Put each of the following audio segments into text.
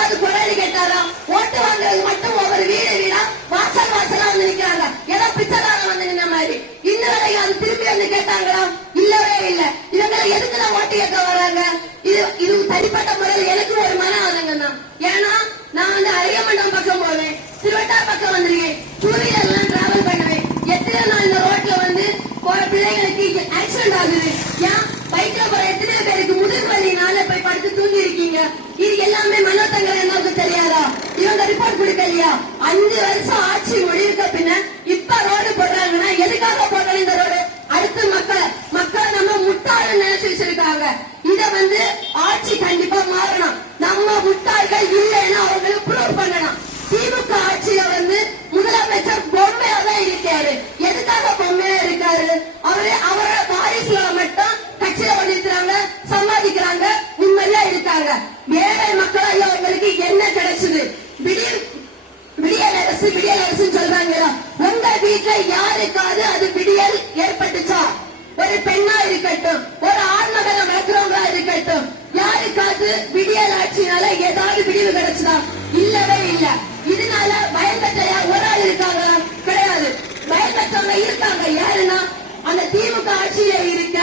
யாராவது குரல் கேட்டாரா? ஓட்டு வாங்குறது மட்டும் ஒவ்வொரு வீடு வீடா வாசல் வாசலா வந்து நிக்கிறாங்க. ஏதோ பிச்சைக்காரன் வந்து நின்ன மாதிரி. இன்னும் வரைக்கும் அது திருப்பி வந்து கேட்டாங்களா? இல்லவே இல்ல. இவங்களை எதுக்குதான் ஓட்டு கேட்க வராங்க? இது தனிப்பட்ட முறையில் எனக்கு ஒரு மன ஆதங்கம். ஏன்னா நான் வந்து அரியமண்டம் பக்கம் போவேன், திருவட்டார் பக்கம் வந்திருக்கேன், டூ வீலர்லாம் டிராவல் பண்ணுவேன். எத்தனை நாள் இந்த ரோட்ல வந்து போற பிள்ளைகளுக்கு ஆக்சிடென்ட் ஆகுது. ஏன் பைக்ல போற எத்தனை பேருக்கு முதுகு வலினால போய் படுத்து தூங்கி இருக்கீங்க? இது எல்லாமே மனோத்தங்கள் என்னது தெரியாதா? இவங்க ரிப்போர்ட் கொடுக்கலையா? 5 வருஷம் ஆட்சி முடிவுக்க பின்ன இப்ப ரோடு போடுறாங்கன்னா எதுக்காக போடுறாங்க இந்த ரோடு? அடுத்து மக்களை நம்ம முட்டாள நினைச்சு வச்சிருக்காங்க. இத வந்து ஆட்சி கண்டிப்பா மாறணும். நம்ம முட்டாள்கள் இல்லைன்னா அவங்களுக்கு ப்ரூவ் பண்ணணும். திமுக ஆட்சியில வந்து முதலமைச்சர் பொம்மையா தான் இருக்காரு. எதுக்காக பொம்மையா இருக்காரு? அவரோட வாரிசுல மட்டும் கட்சியில பண்ணிருக்கிறாங்க, சம்பாதிக்கிறாங்க, நிம்மதியா இருக்காங்க. ஏழை மக்கள் ஐயா அவங்களுக்கு என்ன கிடைச்சது? விடியல் அரசு சொல்றாங்க. உங்க வீட்டுல யாருக்காவது அது விடியல் ஏற்பட்டுச்சா? ஒரு பெண்ணா இருக்கட்டும், ஒரு ஆண்மகனை வளர்க்கிறவங்களா இருக்கட்டும், யாருக்காவது விடியல் ஆட்சினால ஏதாவது விடிவு கிடைச்சதா? இல்லவே இல்ல. இதனால பயன்பெற்ற ஒரு ஆள் இருக்காங்களா? கிடையாது. பயன்பெற்றவங்க இருக்காங்க. யாருன்னா அந்த திமுக ஆட்சியில இருக்க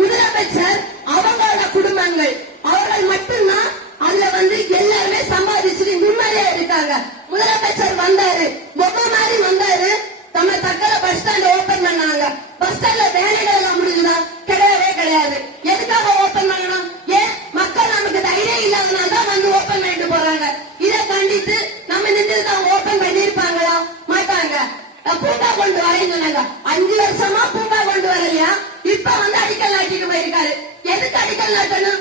முதலமைச்சர், அவங்களோட குடும்பங்கள், அவர்கள் மட்டும்தான் அதுல வந்து எல்லாருமே சம்பாதிச்சு நிம்மதியா இருக்காங்க. முதலமைச்சர் வந்தாரு, பொம்மை மாதிரி வந்தாரு. நம்ம தக்கல பஸ் ஸ்டாண்ட் ஓபன் பண்ணாங்க. பஸ் ஸ்டாண்ட்ல வேலைகள் எல்லாம் முடிஞ்சுதா? கிடையவே கிடையாது. எதுக்காக ஓபன் பண்ணணும்? ஏன் மக்கள் நமக்கு தைரியம் இல்லாதனால தான் வந்து ஓபன் பண்ணிட்டு போறாங்க. இதை கண்டித்து நம்ம நின்றுதான் ஓபன் பண்ணிருப்பாங்களா? மாட்டாங்க. பூங்கா கொண்டு வரேன்னு சொன்னாங்க. 5 வருஷமா பூங்கா கொண்டு வரலையா? இப்ப வந்து அடிக்கல் நாட்டிட்டு போயிருக்காரு. எதுக்கு அடிக்கல் நாட்டணும்?